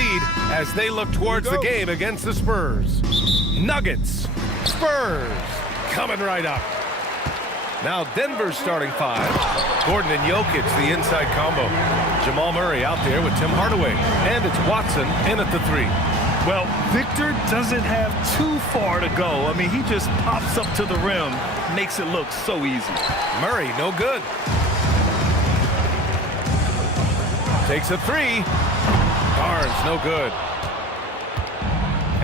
lead as they look towards the game against the Spurs. Nuggets, Spurs, coming right up. Now Denver's starting five. Gordon and Jokic, the inside combo. Jamal Murray out there with Tim Hardaway. And it's Watson in at the three. Well, Victor doesn't have too far to go. I mean, he just pops up to the rim, makes it look so easy. Murray, no good. Takes a three. Barnes, no good.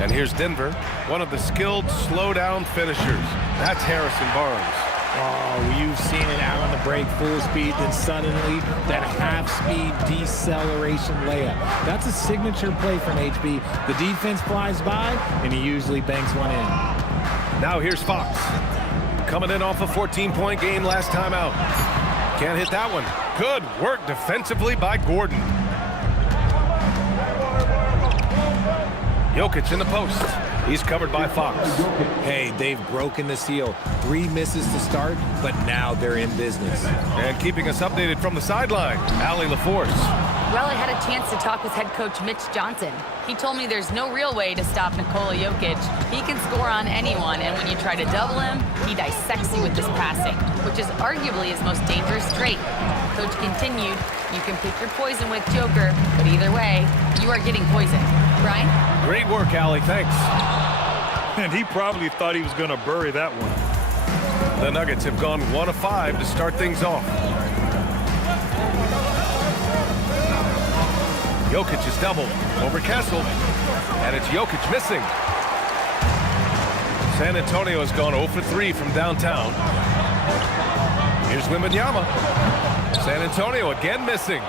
And here's Denver, one of the skilled slow-down finishers. That's Harrison Barnes. Oh, you've seen it out on the break, full speed, then suddenly that half-speed deceleration layup. That's a signature play from HB. The defense flies by, and he usually banks one in. Now here's Fox. Coming in off a 14-point game last time out. Can't hit that one. Good work defensively by Gordon. Jokic in the post. He's covered by Fox. Hey, they've broken the seal. 3 misses to start, but now they're in business. And keeping us updated from the sideline, Allie LaForce. Well, I had a chance to talk with head coach Mitch Johnson. He told me there's no real way to stop Nikola Jokic. He can score on anyone, and when you try to double him, he dissects you with his passing, which is arguably his most dangerous trait. Coach continued, you can pick your poison with Joker, but either way, you are getting poisoned. Brian? Great work, Allie. Thanks. And he probably thought he was going to bury that one. The Nuggets have gone 1 of 5 to start things off. Jokic is doubled over Kessel, and it's Jokic missing. San Antonio has gone 0 for 3 from downtown. Here's Wembanyama. San Antonio again missing.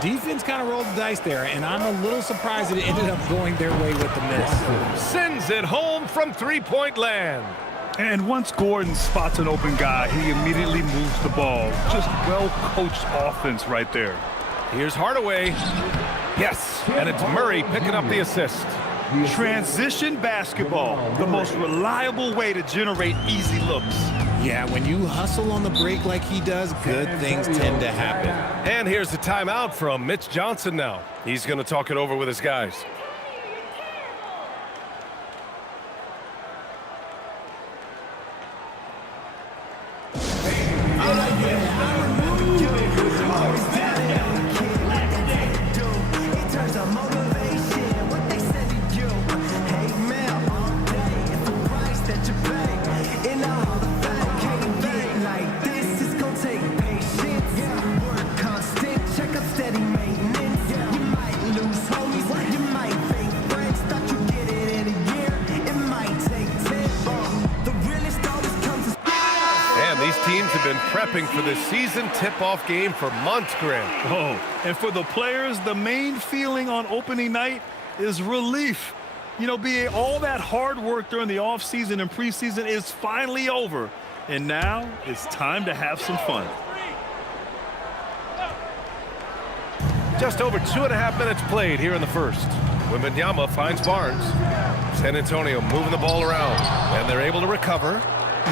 Defense kind of rolled the dice there, and I'm a little surprised that it ended up going their way with the miss. Sends it home from three-point land. And once Gordon spots an open guy, he immediately moves the ball. Just well-coached offense right there. Here's Hardaway. Yes, and it's Murray picking up the assist. Transition basketball, the most reliable way to generate easy looks. Yeah, when you hustle on the break like he does, good things tend to happen. And here's the timeout from Mitch Johnson now. He's going to talk it over with his guys. Teams have been prepping for this season tip-off game for months, Grant. Oh, and for the players, the main feeling on opening night is relief. You know, being all that hard work during the offseason and preseason is finally over. And now it's time to have some fun. Just over 2.5 minutes played here in the first. Wembanyama finds Barnes. San Antonio moving the ball around, and they're able to recover.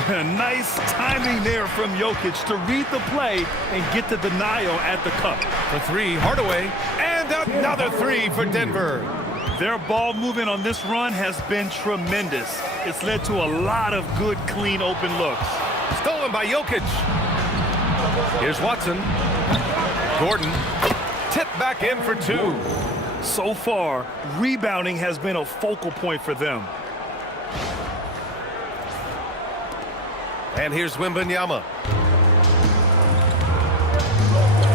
Nice timing there from Jokic to read the play and get the denial at the cup. For 3, Hardaway, and another 3 for Denver. Their ball movement on this run has been tremendous. It's led to a lot of good, clean, open looks. Stolen by Jokic. Here's Watson. Gordon, tipped back in for 2. So far, rebounding has been a focal point for them. And here's Wembanyama.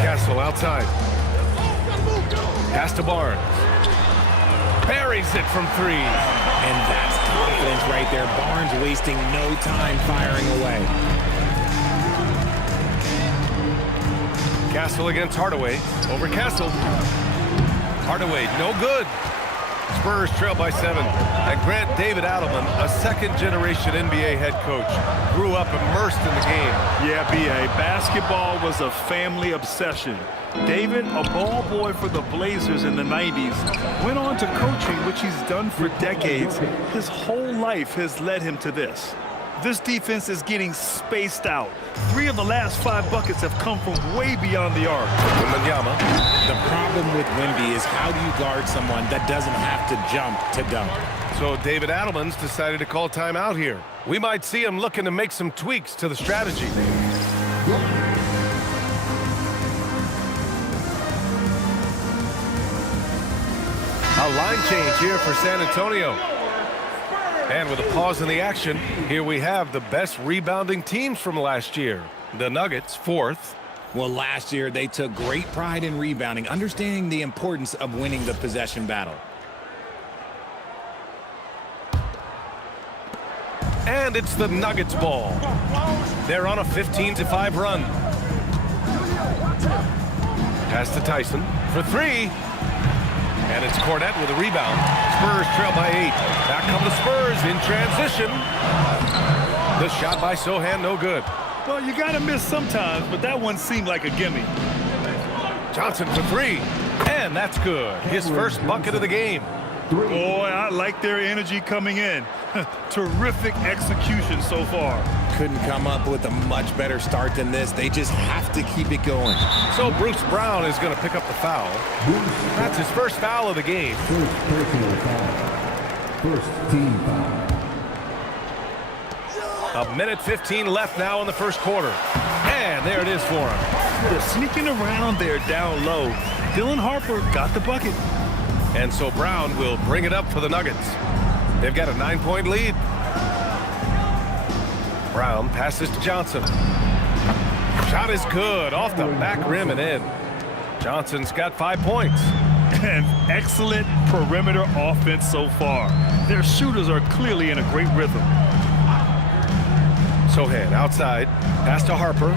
Castle outside. Pass to Barnes. Buries it from 3. And that's confidence right there. Barnes wasting no time firing away. Castle against Hardaway. Over Castle. Hardaway, no good. Spurs trail by 7. And Grant David Adelman, a second-generation NBA head coach, grew up immersed in the game. Yeah, B.A., basketball was a family obsession. David, a ball boy for the Blazers in the 90s, went on to coaching, which he's done for decades. His whole life has led him to this. This defense is getting spaced out. 3 of the last 5 buckets have come from way beyond the arc. Wembanyama. The problem with Wemby is how do you guard someone that doesn't have to jump to dunk? So David Adelman's decided to call timeout here. We might see him looking to make some tweaks to the strategy. A line change here for San Antonio. And with a pause in the action, here we have the best rebounding teams from last year. The Nuggets, 4th. Well, last year they took great pride in rebounding, understanding the importance of winning the possession battle. And it's the Nuggets ball. They're on a 15-5 run. Pass to Tyson for 3. And it's Cornette with a rebound. Spurs trail by 8. Back come the Spurs in transition. The shot by Sochan, no good. Well, you got to miss sometimes, but that one seemed like a gimme. Johnson for 3. And that's good. His first bucket of the game. Boy, I like their energy coming in. Terrific execution so far. Couldn't come up with a much better start than this. They just have to keep it going. So Bruce Brown is going to pick up the foul. That's his first foul of the game. First personal foul. First team foul. A minute 15 left now in the first quarter. And there it is for him. They're sneaking around there down low. Dylan Harper got the bucket. And so Brown will bring it up for the Nuggets. They've got a 9-point lead. Brown passes to Johnson. Shot is good, off the back rim and in. Johnson's got 5 points. And excellent perimeter offense so far. Their shooters are clearly in a great rhythm. Sochan outside, pass to Harper.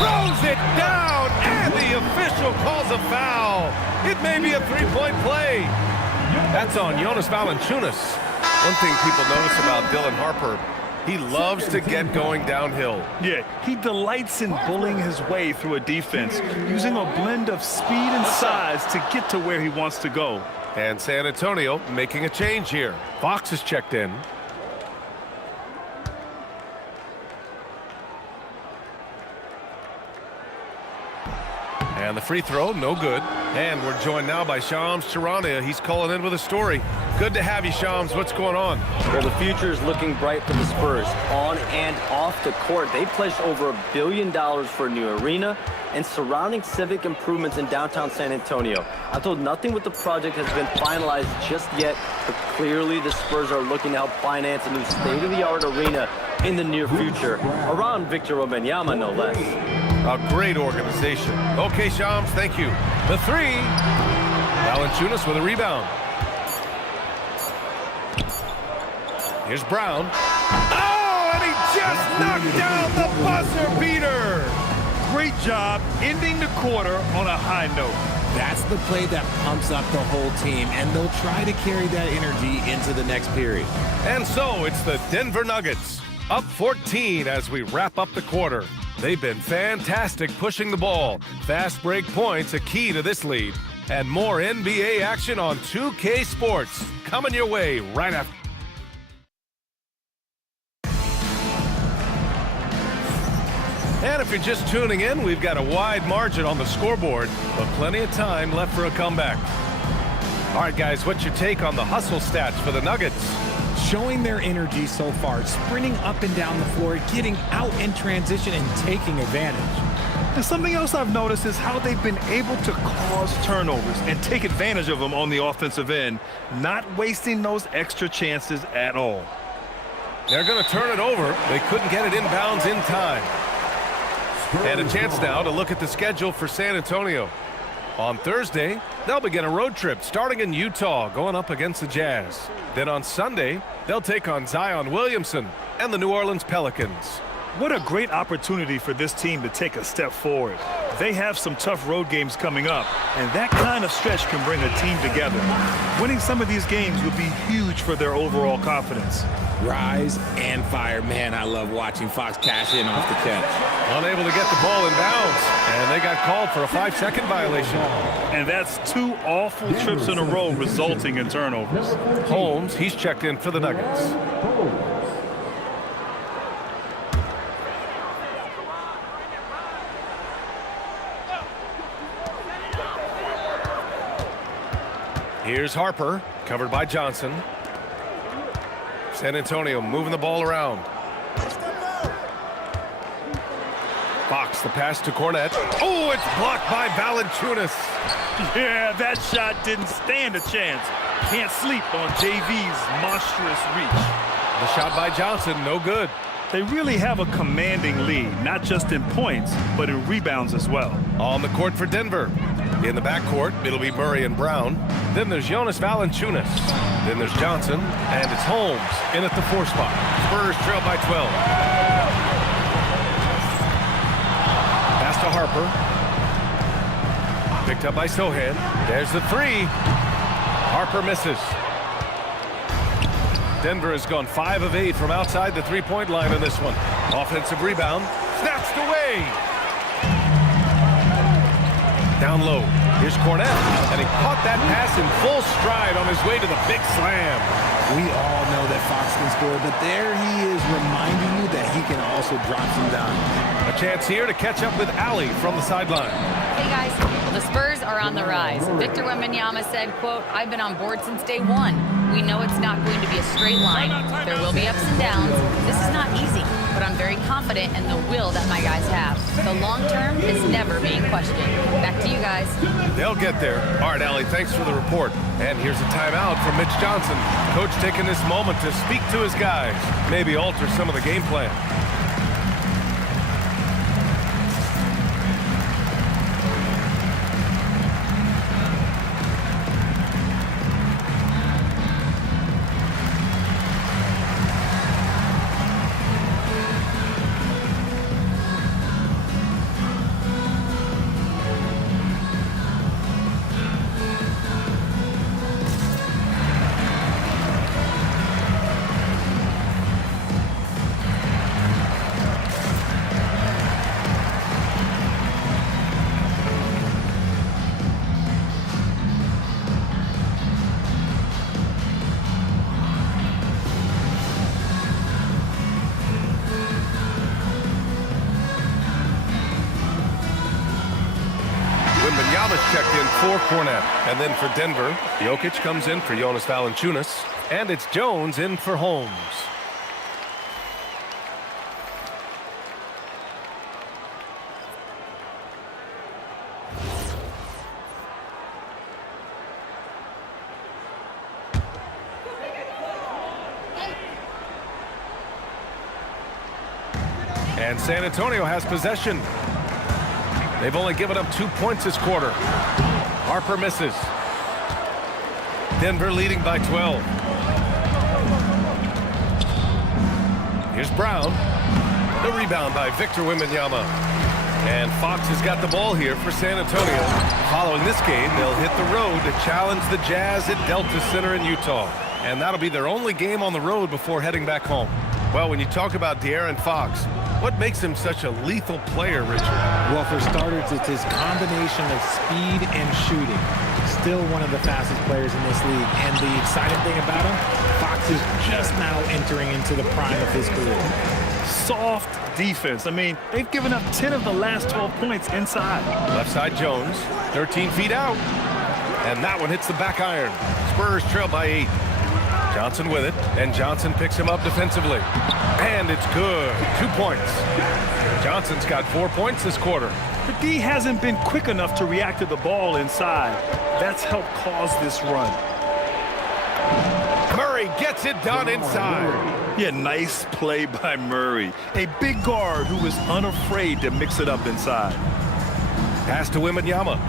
Throws it down, and the official calls a foul. It may be a 3-point play. That's on Jonas Valanciunas. One thing people notice about Dylan Harper, he loves to get going downhill. Yeah, he delights in bullying his way through a defense, using a blend of speed and size to get to where he wants to go. And San Antonio making a change here. Fox is checked in. And the free throw, no good. And we're joined now by Shams Charania. He's calling in with a story. Good to have you, Shams. What's going on? Well, the future is looking bright for the Spurs. On and off the court, they pledged over $1 billion for a new arena and surrounding civic improvements in downtown San Antonio. I'm told nothing with the project has been finalized just yet, but clearly the Spurs are looking to help finance a new state-of-the-art arena in the near future, around Victor Wembanyama, no less. A great organization. Okay, Shams, thank you. The 3. Valanciunas with a rebound. Here's Brown. Oh, and he just knocked down the buzzer beater. Great job ending the quarter on a high note. That's the play that pumps up the whole team, and they'll try to carry that energy into the next period. And so it's the Denver Nuggets, up 14 as we wrap up the quarter. They've been fantastic pushing the ball. Fast break points a key to this lead. And more NBA action on 2K Sports coming your way right after. And if you're just tuning in, we've got a wide margin on the scoreboard, but plenty of time left for a comeback. All right, guys, what's your take on the hustle stats for the Nuggets? Showing their energy so far, sprinting up and down the floor, getting out in transition and taking advantage. And something else I've noticed is how they've been able to cause turnovers and take advantage of them on the offensive end, not wasting those extra chances at all. They're going to turn it over. They couldn't get it inbounds in time. And a chance now to look at the schedule for San Antonio. On Thursday, they'll begin a road trip starting in Utah, going up against the Jazz. Then on Sunday, they'll take on Zion Williamson and the New Orleans Pelicans. What a great opportunity for this team to take a step forward. They have some tough road games coming up, and that kind of stretch can bring a team together. Winning some of these games would be huge for their overall confidence. Rise and fire. Man, I love watching Fox cash in off the catch. Unable to get the ball in bounds, and they got called for a 5-second violation. And that's 2 awful trips in a row resulting in turnovers. Holmes, he's checked in for the Nuggets. Here's Harper, covered by Johnson. San Antonio moving the ball around. Fox, the pass to Cornette. Oh, it's blocked by Valanciunas. Yeah, that shot didn't stand a chance. Can't sleep on JV's monstrous reach. The shot by Johnson, no good. They really have a commanding lead, not just in points, but in rebounds as well. On the court for Denver. In the backcourt, it'll be Murray and Brown. Then there's Jonas Valanciunas. Then there's Johnson, and it's Holmes in at the 4 spot. Spurs trail by 12. Pass to Harper. Picked up by Sohan. There's the 3. Harper misses. Denver has gone 5 of 8 from outside the three-point line in this one. Offensive rebound. Snatched away. Down low. Here's Cornette. And he caught that pass in full stride on his way to the big slam. We all know that Fox can score, but there he is reminding you that he can also drop some dimes. A chance here to catch up with Allie from the sideline. Hey guys, well, the Spurs are on the rise. Victor Wembanyama said, quote, "I've been on board since day one. We know it's not going to be a straight line. There will be ups and downs. This is not easy, but I'm very confident in the will that my guys have. The long term is never being questioned." Back to you guys. They'll get there. All right, Allie, thanks for the report. And here's a timeout from Mitch Johnson. Coach taking this moment to speak to his guys, maybe alter some of the game plan. Wembanyama's checked in for Cornette. And then for Denver, Jokic comes in for Jonas Valanciunas. And it's Jones in for Holmes. And San Antonio has possession. They've only given up 2 points this quarter. Harper misses. Denver leading by 12. Here's Brown. The rebound by Victor Wembanyama. And Fox has got the ball here for San Antonio. Following this game, they'll hit the road to challenge the Jazz at Delta Center in Utah. And that'll be their only game on the road before heading back home. Well, when you talk about De'Aaron Fox, what makes him such a lethal player, Richard? Well, for starters, it's his combination of speed and shooting. Still one of the fastest players in this league. And the exciting thing about him, Fox is just now entering into the prime of his career. Soft defense. I mean, they've given up 10 of the last 12 points inside. Left side Jones, 13 feet out. And that one hits the back iron. Spurs trail by 8. Johnson with it, and Johnson picks him up defensively. And it's good. 2 points. Johnson's got 4 points this quarter. The D hasn't been quick enough to react to the ball inside. That's helped cause this run. Murray gets it done inside. Yeah, nice play by Murray. A big guard who is unafraid to mix it up inside. Pass to Wembanyama.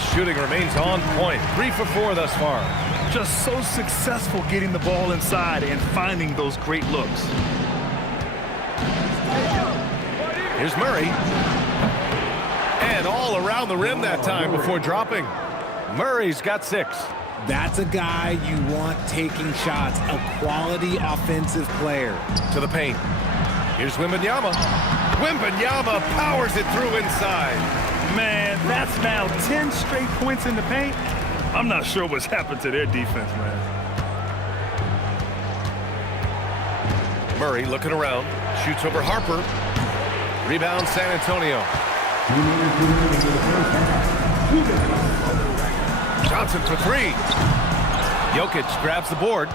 His shooting remains on point. 3 for 4 thus far. Just so successful getting the ball inside and finding those great looks. Here's Murray. And all around the rim that time before dropping. Murray's got 6. That's a guy you want taking shots, a quality offensive player. To the paint. Here's Wembanyama. Wembanyama powers it through inside. Man, that's now 10 straight points in the paint. I'm not sure what's happened to their defense, man. Murray looking around. Shoots over Harper. Rebound San Antonio. Johnson for 3. Jokic grabs the board.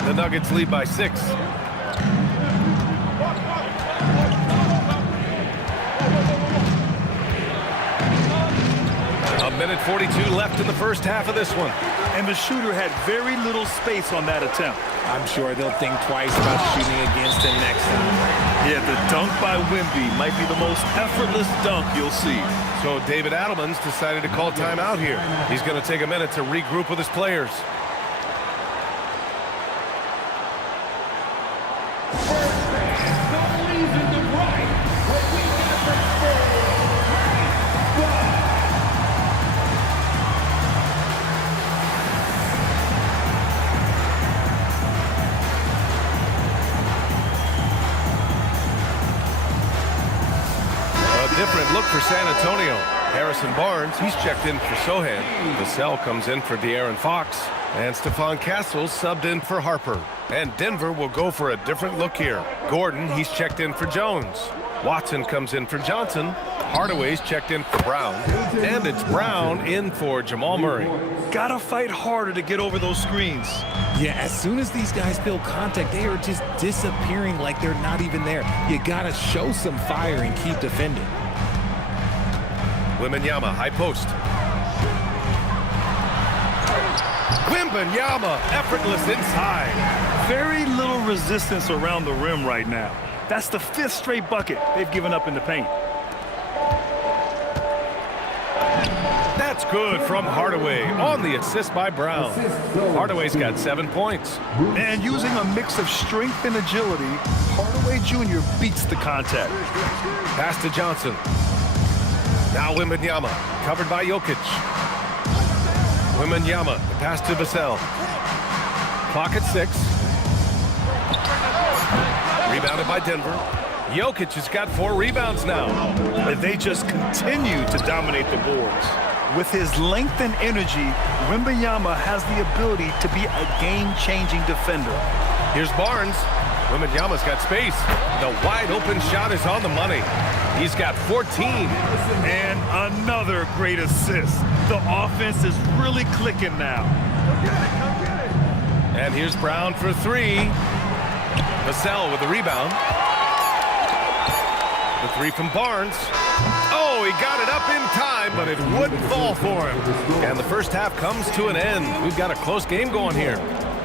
The Nuggets lead by 6. A minute 42 left in the first half of this one. And the shooter had very little space on that attempt. I'm sure they'll think twice about shooting against him next time. Yeah, the dunk by Wemby might be the most effortless dunk you'll see. So David Adelman's decided to call timeout here. He's going to take a minute to regroup with his players. Different look for San Antonio. Harrison Barnes, he's checked in for Sohan. Vassell comes in for De'Aaron Fox. And Stephon Castles subbed in for Harper. And Denver will go for a different look here. Gordon, he's checked in for Jones. Watson comes in for Johnson. Hardaway's checked in for Brown. And it's Brown in for Jamal Murray. Gotta fight harder to get over those screens. Yeah, as soon as these guys feel contact, they are just disappearing like they're not even there. You gotta show some fire and keep defending. Wembanyama, high post. Wembanyama, effortless inside. Very little resistance around the rim right now. That's the 5th straight bucket they've given up in the paint. That's good from Hardaway on the assist by Brown. Hardaway's got 7 points. And using a mix of strength and agility, Hardaway Jr. beats the contact. Pass to Johnson. Now Wembanyama, covered by Jokic. Wembanyama, the pass to Vassell. Clock at 6. Rebounded by Denver. Jokic has got 4 rebounds now. But they just continue to dominate the boards. With his length and energy, Wembanyama has the ability to be a game-changing defender. Here's Barnes. Wembanyama's got space. The wide-open shot is on the money. He's got 14. And another great assist. The offense is really clicking now. And here's Brown for 3. Vassell with the rebound. The 3 from Barnes. Oh, he got it up in time, but it wouldn't fall for him. And the first half comes to an end. We've got a close game going here.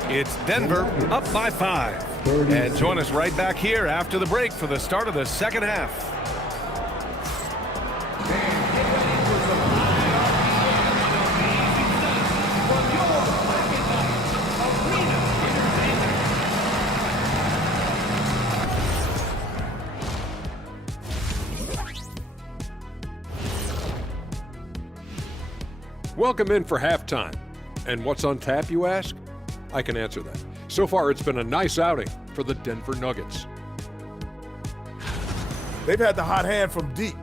It's Denver up by 5. And join us right back here after the break for the start of the second half. Welcome in for halftime. And what's on tap, you ask? I can answer that. So far, it's been a nice outing for the Denver Nuggets. They've had the hot hand from deep,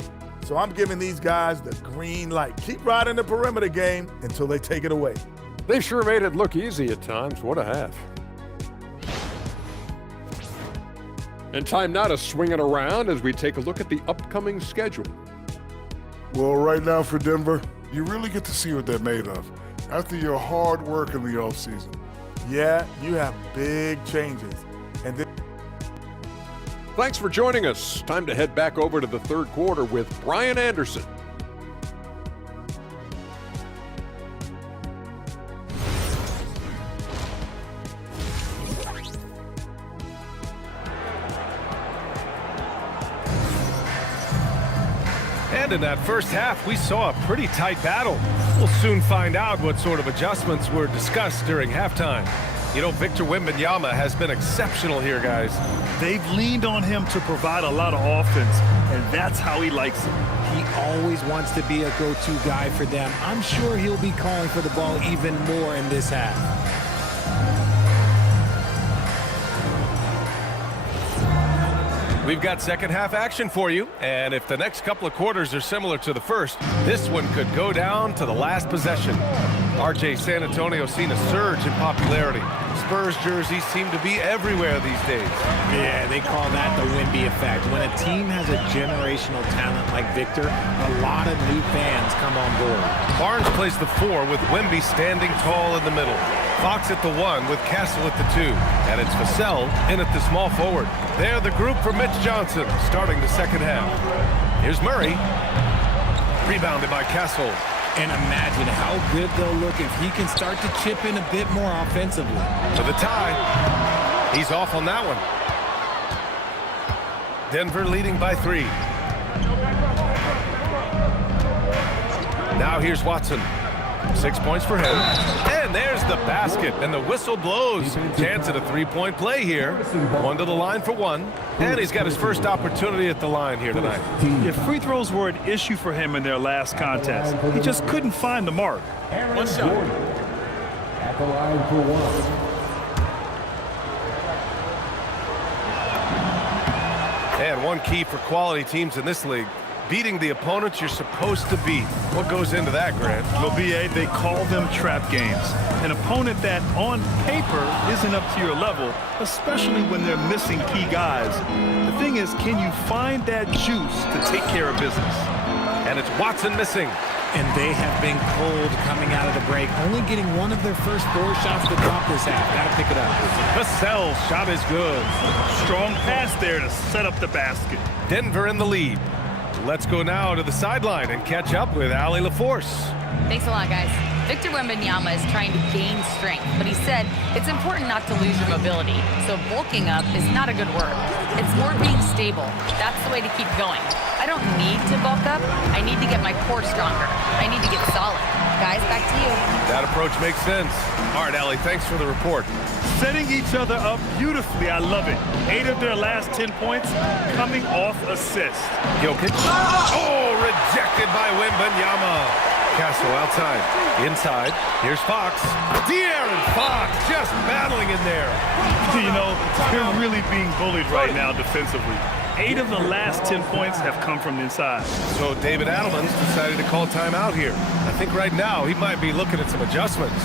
so I'm giving these guys the green light. Keep riding the perimeter game until they take it away. They've sure made it look easy at times. What a half. And time now to swing it around as we take a look at the upcoming schedule. Well, right now for Denver, you really get to see what they're made of after your hard work in the offseason. Yeah, you have big changes. And then Thanks for joining us. Time to head back over to the third quarter with Brian Anderson. And in that first half, we saw a pretty tight battle. We'll soon find out what sort of adjustments were discussed during halftime. You know, Victor Wembanyama has been exceptional here, guys. They've leaned on him to provide a lot of offense, and that's how he likes it. He always wants to be a go-to guy for them. I'm sure he'll be calling for the ball even more in this half. We've got second half action for you, and if the next couple of quarters are similar to the first, this one could go down to the last possession. RJ, San Antonio seen a surge in popularity. Spurs jerseys seem to be everywhere these days. Yeah, they call that the Wemby effect. When a team has a generational talent like Victor, a lot of new fans come on board. Barnes plays the 4 with Wemby standing tall in the middle. Fox at the 1 with Castle at the 2. And it's Vassell in at the small forward. They're the group for Mitch Johnson starting the second half. Here's Murray. Rebounded by Castle. And imagine how good they'll look if he can start to chip in a bit more offensively. To the tie. He's off on that one. Denver leading by 3. Now here's Watson. 6 points for him. And there's the basket, and the whistle blows. Chance at a three-point play here. 1 to the line for 1. And he's got his first opportunity at the line here tonight. If free throws were an issue for him in their last contest, he just couldn't find the mark. One shot. At the line for 1. And one key for quality teams in this league, beating the opponents you're supposed to beat. What goes into that, Grant? Well, BA, they call them trap games. An opponent that, on paper, isn't up to your level, especially when they're missing key guys. The thing is, can you find that juice to take care of business? And it's Watson missing. And they have been cold coming out of the break, only getting one of their first 4 shots to drop this half. Got to pick it up. Vassell's shot is good. Strong pass there to set up the basket. Denver in the lead. Let's go now to the sideline and catch up with Allie LaForce. Thanks a lot, guys. Victor Wembanyama is trying to gain strength, but he said it's important not to lose your mobility. So bulking up is not a good word. It's more being stable. That's the way to keep going. I don't need to bulk up. I need to get my core stronger. I need to get solid. Guys, back to you. That approach makes sense. All right, Allie, thanks for the report. Setting each other up beautifully. I love it. 8 of their last 10 points coming off assists. Jokic. Oh, rejected by Wembanyama. Castle outside. Inside. Here's Fox. De'Aaron Fox just battling in there. You know, they're really being bullied right now defensively. 8 of the last 10 points have come from inside. So David Adelman's decided to call timeout here. I think right now he might be looking at some adjustments.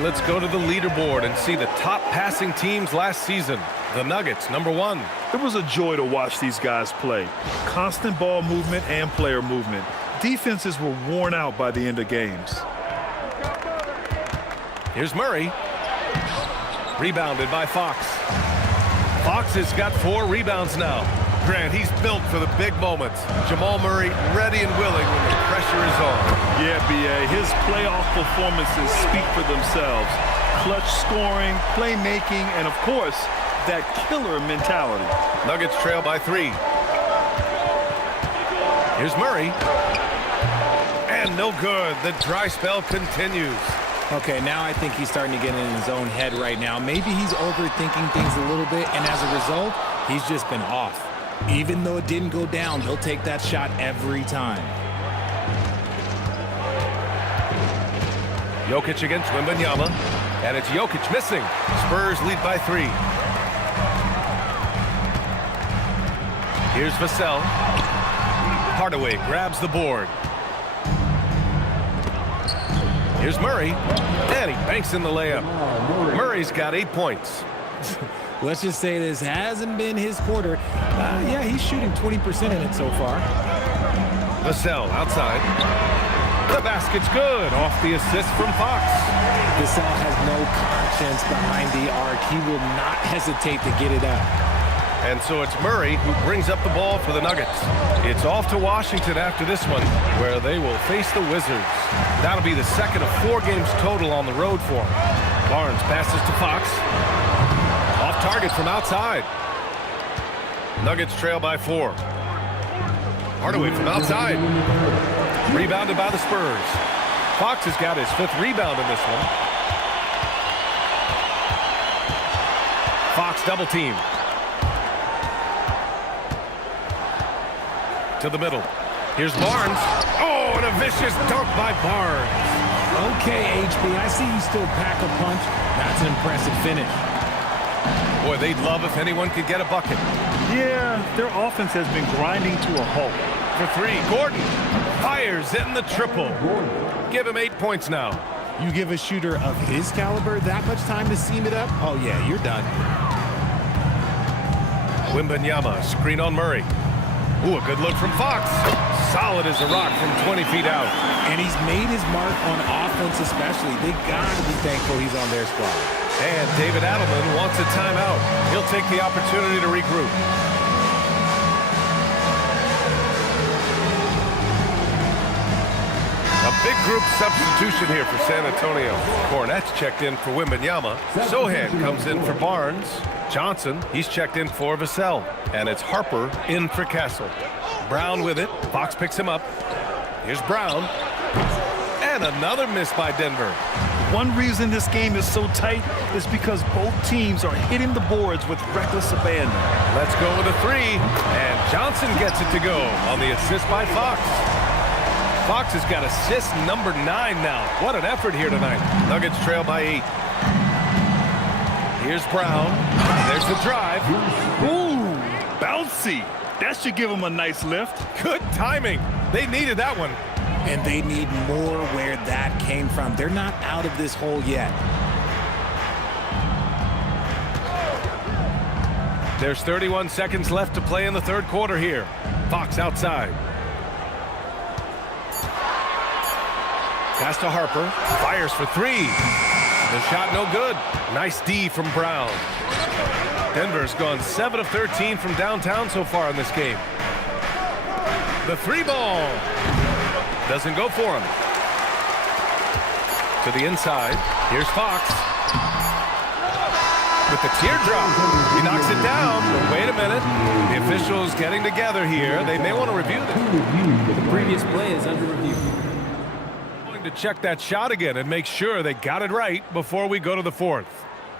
Let's go to the leaderboard and see the top passing teams last season. The Nuggets, number 1. It was a joy to watch these guys play. Constant ball movement and player movement. Defenses were worn out by the end of games. Here's Murray. Rebounded by Fox. Fox has got 4 rebounds now. Grant, he's built for the big moments. Jamal Murray ready and willing when the pressure is on. Yeah, B.A., his playoff performances speak for themselves. Clutch scoring, playmaking, and, of course, that killer mentality. Nuggets trail by 3. Here's Murray. And no good. The dry spell continues. Okay, now I think he's starting to get in his own head right now. Maybe he's overthinking things a little bit, and as a result, he's just been off. Even though it didn't go down, he'll take that shot every time. Jokic against Wembanyama, and it's Jokic missing. Spurs lead by 3. Here's Vassell. Hardaway grabs the board. Here's Murray. And he banks in the layup. Murray's got 8 points. Let's just say this hasn't been his quarter. Yeah, he's shooting 20% in it so far. Vassell outside. The basket's good. Off the assist from Fox. Vassell has no conscience behind the arc. He will not hesitate to get it up. And so it's Murray who brings up the ball for the Nuggets. It's off to Washington after this one, where they will face the Wizards. That'll be the second of 4 games total on the road for him. Barnes passes to Fox. Off target from outside. Nuggets trail by 4. Hardaway from outside. Rebounded by the Spurs. Fox has got his 5th rebound in this one. Fox double team. To the middle. Here's Barnes. Oh, and a vicious dunk by Barnes. Okay, HB, I see you still pack a punch. That's an impressive finish. Boy, they'd love if anyone could get a bucket. Yeah, their offense has been grinding to a halt. For 3, Gordon fires in the triple. Give him 8 points now. You give a shooter of his caliber that much time to seam it up? Oh, yeah, you're done. Wembanyama, screen on Murray. Ooh, a good look from Fox. Solid as a rock from 20 feet out. And he's made his mark on offense especially. They got to be thankful he's on their squad. And David Adelman wants a timeout. He'll take the opportunity to regroup. A big group substitution here for San Antonio. Cornette's checked in for Wembanyama. Sohan comes in for Barnes. Johnson, he's checked in for Vassell. And it's Harper in for Castle. Brown with it. Fox picks him up. Here's Brown. And another miss by Denver. One reason this game is so tight is because both teams are hitting the boards with reckless abandon. Let's go with a 3. And Johnson gets it to go on the assist by Fox. Fox has got assist number 9 now. What an effort here tonight. Nuggets trail by 8. Here's Brown. There's the drive. Ooh, bouncy. That should give him a nice lift. Good timing. They needed that one. And they need more where that came from. They're not out of this hole yet. There's 31 seconds left to play in the 3rd quarter here. Fox outside. Pass to Harper. Fires for 3. The shot no good. Nice D from Brown. Denver's gone 7 of 13 from downtown so far in this game. The 3 ball. Doesn't go for him. To the inside. Here's Fox. With the teardrop. He knocks it down. But wait a minute. The officials getting together here. They may want to review this. The previous play is under review. Going to check that shot again and make sure they got it right before we go to the 4th.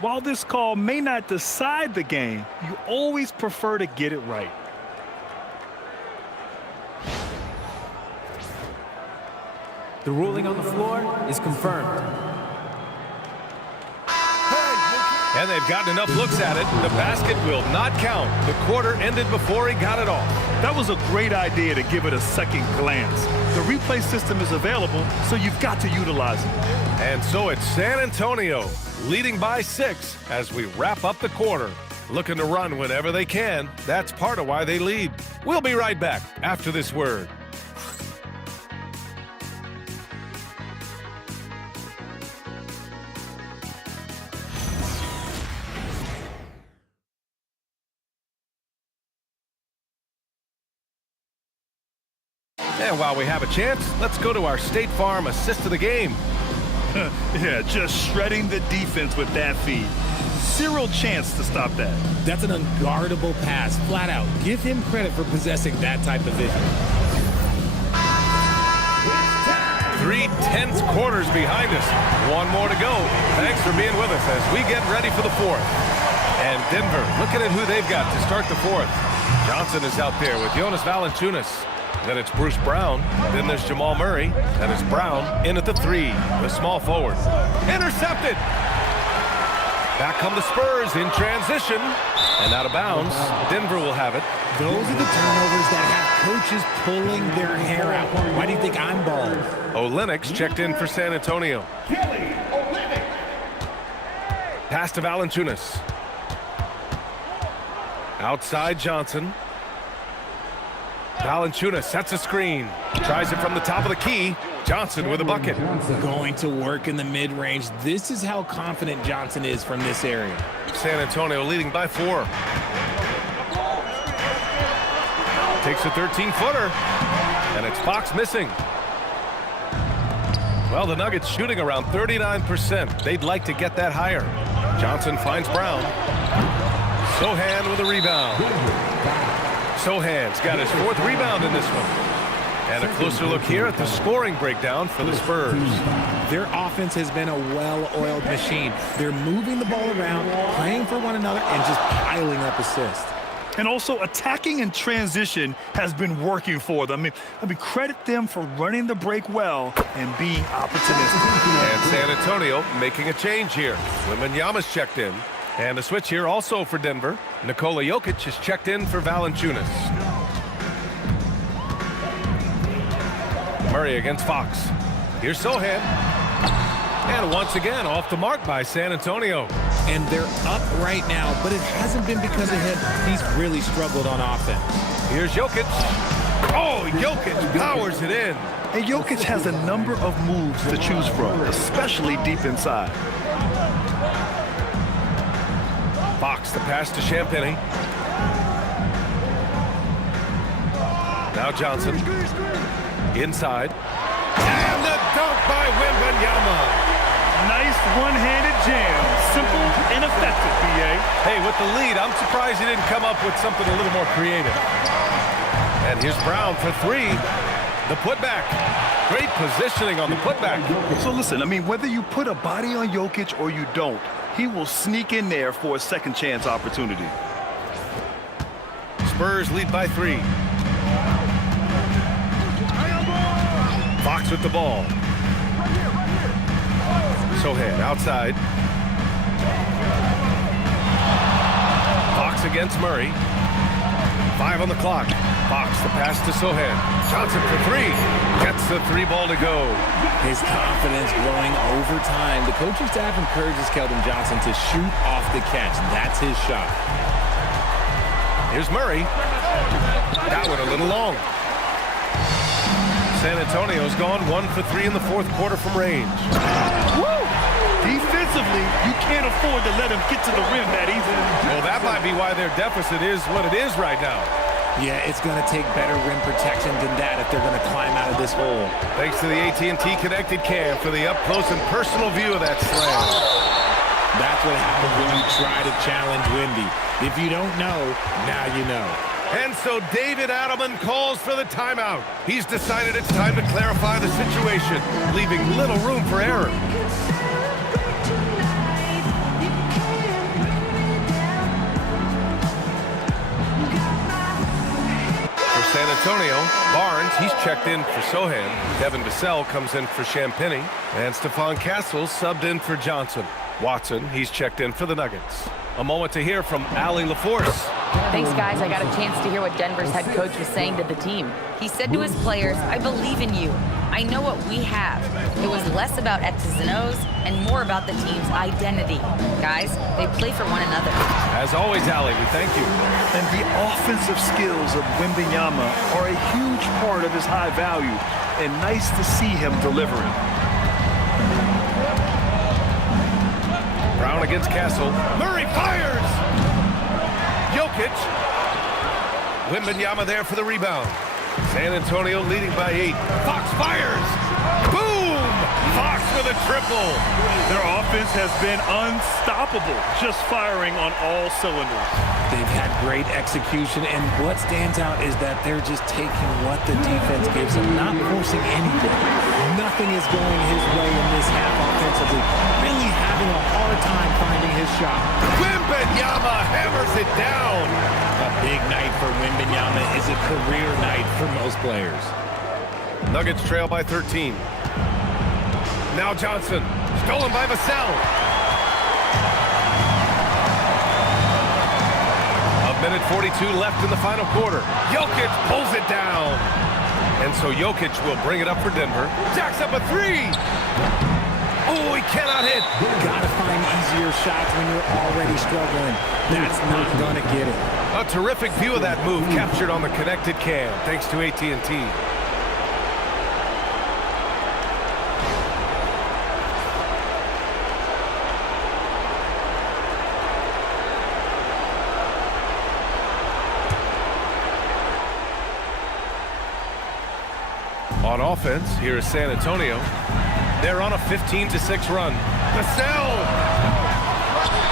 While this call may not decide the game, you always prefer to get it right. The ruling on the floor is confirmed. And they've gotten enough looks at it. The basket will not count. The quarter ended before he got it off. That was a great idea to give it a second glance. The replay system is available, so you've got to utilize it. And so it's San Antonio leading by 6 as we wrap up the quarter. Looking to run whenever they can. That's part of why they lead. We'll be right back after this word. And while we have a chance, let's go to our State Farm assist of the game. Yeah, just shredding the defense with that feed. Zero chance to stop that. That's an unguardable pass, flat out. Give him credit for possessing that type of vision. 3 tense quarters behind us. 1 more to go. Thanks for being with us as we get ready for the 4th. And Denver, looking at who they've got to start the 4th. Johnson is out there with Jonas Valanciunas. Then it's Bruce Brown. Then there's Jamal Murray. And it's Brown in at the 3, the small forward. Intercepted. Back come the Spurs in transition. And out of bounds, Denver will have it. Those are the turnovers that have coaches pulling their hair out. Why do you think I'm bald? Olynyk checked in for San Antonio. Pass to Valanciunas. Outside Johnson. Valanciunas sets a screen. Tries it from the top of the key. Johnson with a bucket. Going to work in the mid-range. This is how confident Johnson is from this area. San Antonio leading by 4. Takes a 13-footer. And it's Fox missing. Well, the Nuggets shooting around 39%. They'd like to get that higher. Johnson finds Brown. Sohan with a rebound. Sohan's got his 4th rebound in this one. And a closer look here at the scoring breakdown for the Spurs. Their offense has been a well-oiled machine. They're moving the ball around, playing for one another, and just piling up assists. And also attacking in transition has been working for them. I mean, credit them for running the break well and being opportunistic. And San Antonio making a change here. Wembanyama's checked in. And a switch here also for Denver. Nikola Jokic is checked in for Valanciunas. Murray against Fox. Here's Sohan. And once again, off the mark by San Antonio. And they're up right now, but it hasn't been because of him. He's really struggled on offense. Here's Jokic. Oh, Jokic powers it in. And Jokic has a number of moves to choose from, especially deep inside. Fox, the pass to Champagnie. Now Johnson. Inside. And the dunk by Wembanyama. Nice one-handed jam. Simple and effective, B.A. Hey, with the lead, I'm surprised he didn't come up with something a little more creative. And here's Brown for 3. The putback. Great positioning on the putback. So listen, I mean, whether you put a body on Jokic or you don't, he will sneak in there for a second chance opportunity. Spurs lead by 3. Fox with the ball. Sohan outside. Fox against Murray. 5 on the clock. Fox the pass to Sohan. Johnson for 3. Gets the 3 ball to go. His confidence growing over time. The coaching staff encourages Keldon Johnson to shoot off the catch. That's his shot. Here's Murray. That one a little long. San Antonio's gone 1 for 3 in the 4th quarter from range. Woo! Defensively, you can't afford to let him get to the rim that easily. Well, that might be why their deficit is what it is right now. Yeah, it's going to take better rim protection than that if they're going to climb out of this hole. Thanks to the AT&T Connected Cam for the up-close and personal view of that slam. That's what happens when you try to challenge Wemby. If you don't know, now you know. And so David Adelman calls for the timeout. He's decided it's time to clarify the situation, leaving little room for error. For San Antonio, Barnes, he's checked in for Sohan. Devin Vassell comes in for Champagnie. And Stephon Castle subbed in for Johnson. Watson, he's checked in for the Nuggets. A moment to hear from Allie LaForce. Thanks, guys. I got a chance to hear what Denver's head coach was saying to the team. He said to his players, I believe in you. I know what we have. It was less about X's and O's and more about the team's identity. Guys, they play for one another. As always, Allie, we thank you. And the offensive skills of Wembanyama are a huge part of his high value, and nice to see him delivering. Brown against Castle. Murray fires! Jokic. Wembanyama there for the rebound. San Antonio leading by 8. Fox fires! Boom! Fox with a triple. Their offense has been unstoppable, just firing on all cylinders. They've had great execution, and what stands out is that they're just taking what the defense gives them, not forcing anything. Nothing is going his way in this half offensively. Really having a hard time finding his shot. Wembanyama hammers it down. A big night for Wembanyama is a career night for most players. Nuggets trail by 13. Now Johnson, stolen by Vassell. 1:42 left in the final quarter. Jokic pulls it down. And so Jokic will bring it up for Denver. Jacks up a three. Oh, he cannot hit. Gotta find easier shots when you're already struggling. That's not gonna get it. A terrific view of that move captured on the connected cam, thanks to AT&T. On offense, here is San Antonio. They're on a 15-6 run. Vassell!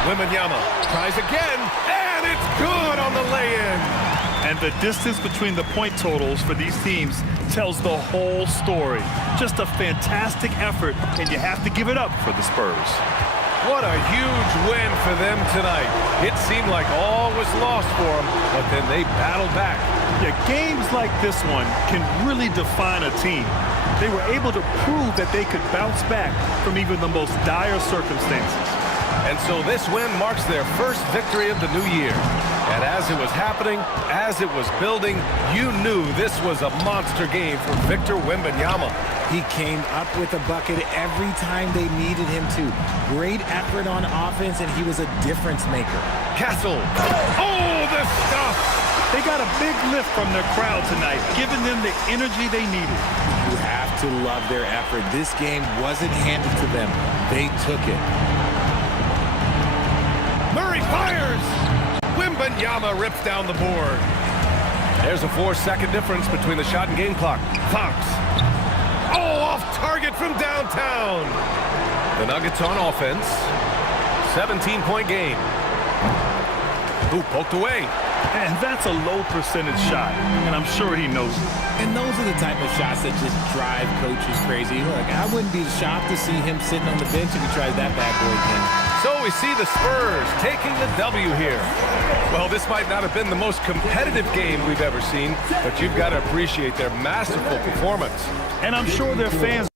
Wembanyama tries again, and it's good on the lay-in. And the distance between the point totals for these teams tells the whole story. Just a fantastic effort, and you have to give it up for the Spurs. What a huge win for them tonight. It seemed like all was lost for them, but then they battled back. Yeah, games like this one can really define a team. They were able to prove that they could bounce back from even the most dire circumstances. And so this win marks their first victory of the new year. And as it was happening, as it was building, you knew this was a monster game for Victor Wembanyama. He came up with a bucket every time they needed him to. Great effort on offense, and he was a difference maker. Castle. Oh, the stuff! They got a big lift from their crowd tonight, giving them the energy they needed. You have to love their effort. This game wasn't handed to them. They took it. Murray fires! Wembanyama rips down the board. There's a 4-second difference between the shot and game clock. Fox. Oh, off target from downtown. The Nuggets on offense. 17-point game. Ooh, poked away. And that's a low percentage shot, and I'm sure he knows it. And those are the type of shots that just drive coaches crazy. Look, I wouldn't be shocked to see him sitting on the bench if he tries that bad boy again. So we see the Spurs taking the W here. Well, this might not have been the most competitive game we've ever seen, but you've got to appreciate their masterful performance. And I'm sure their fans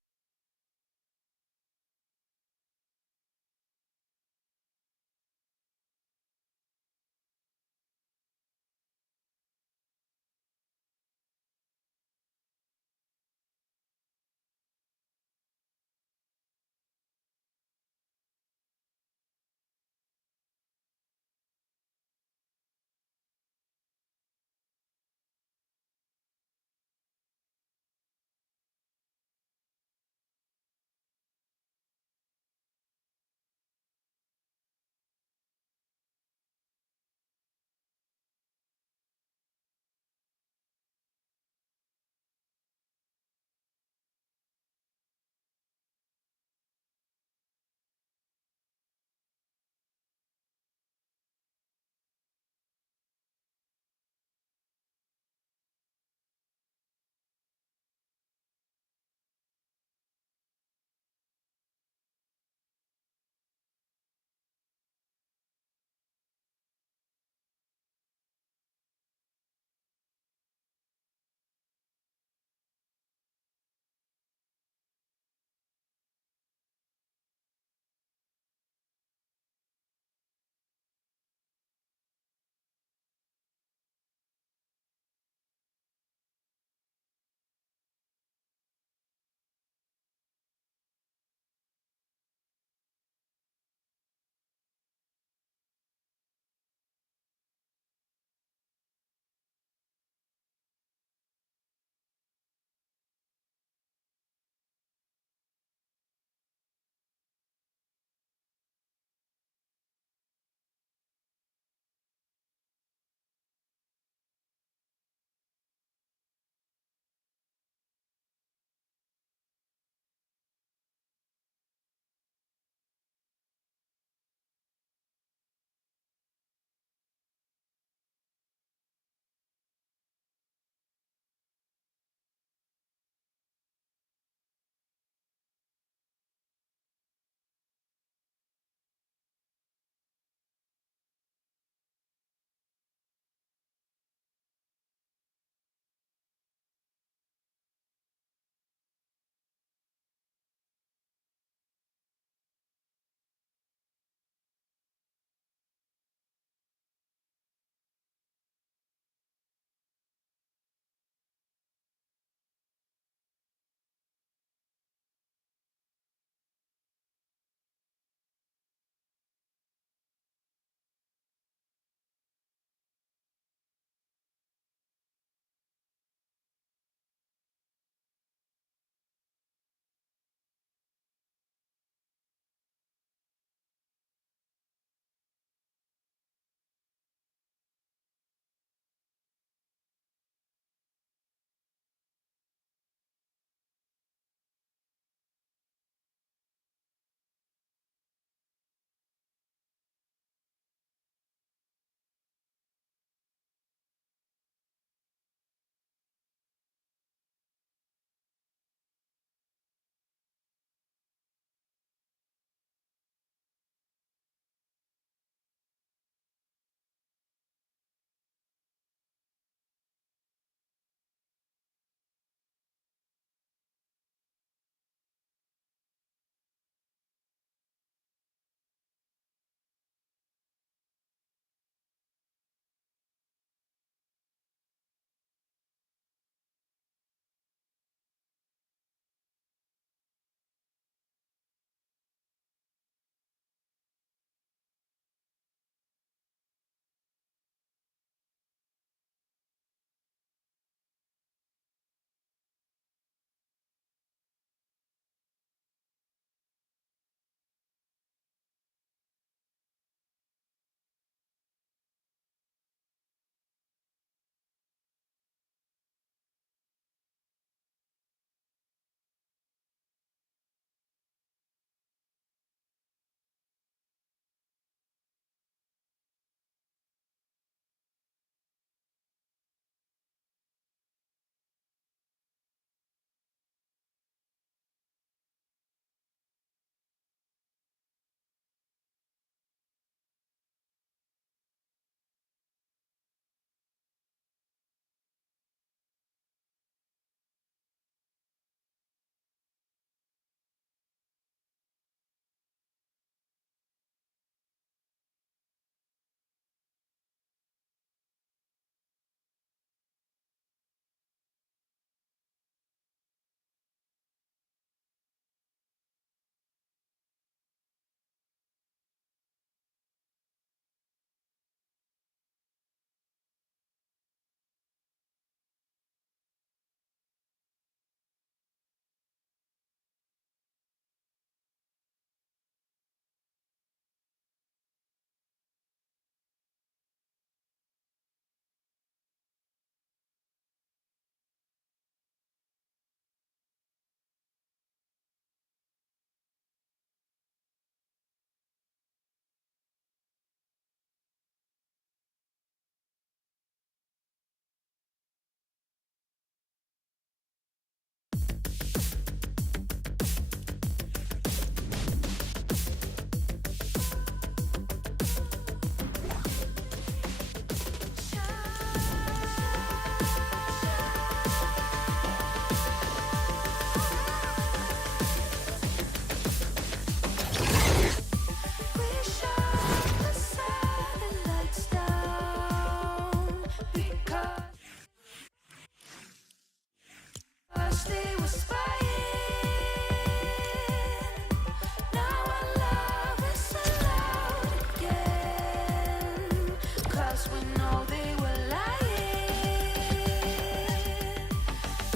us when all they were lying.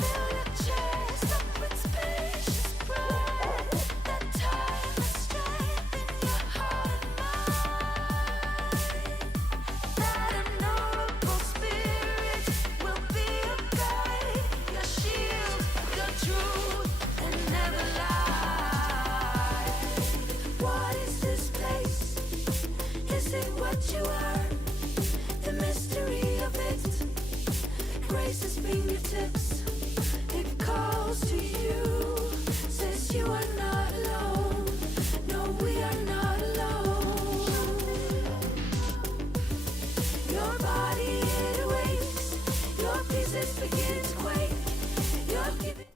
Fill your chest up with spacious pride. That timeless strength in your heart and mind. That unknowable spirit will be your guide, your shield, your truth, and never lie. What is this place? Is it what you are? The mystery of it graces fingertips. It calls to you, says you are not alone. No, we are not alone. Your body, it awakes. Your pieces begin to quake. You're giving.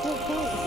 Who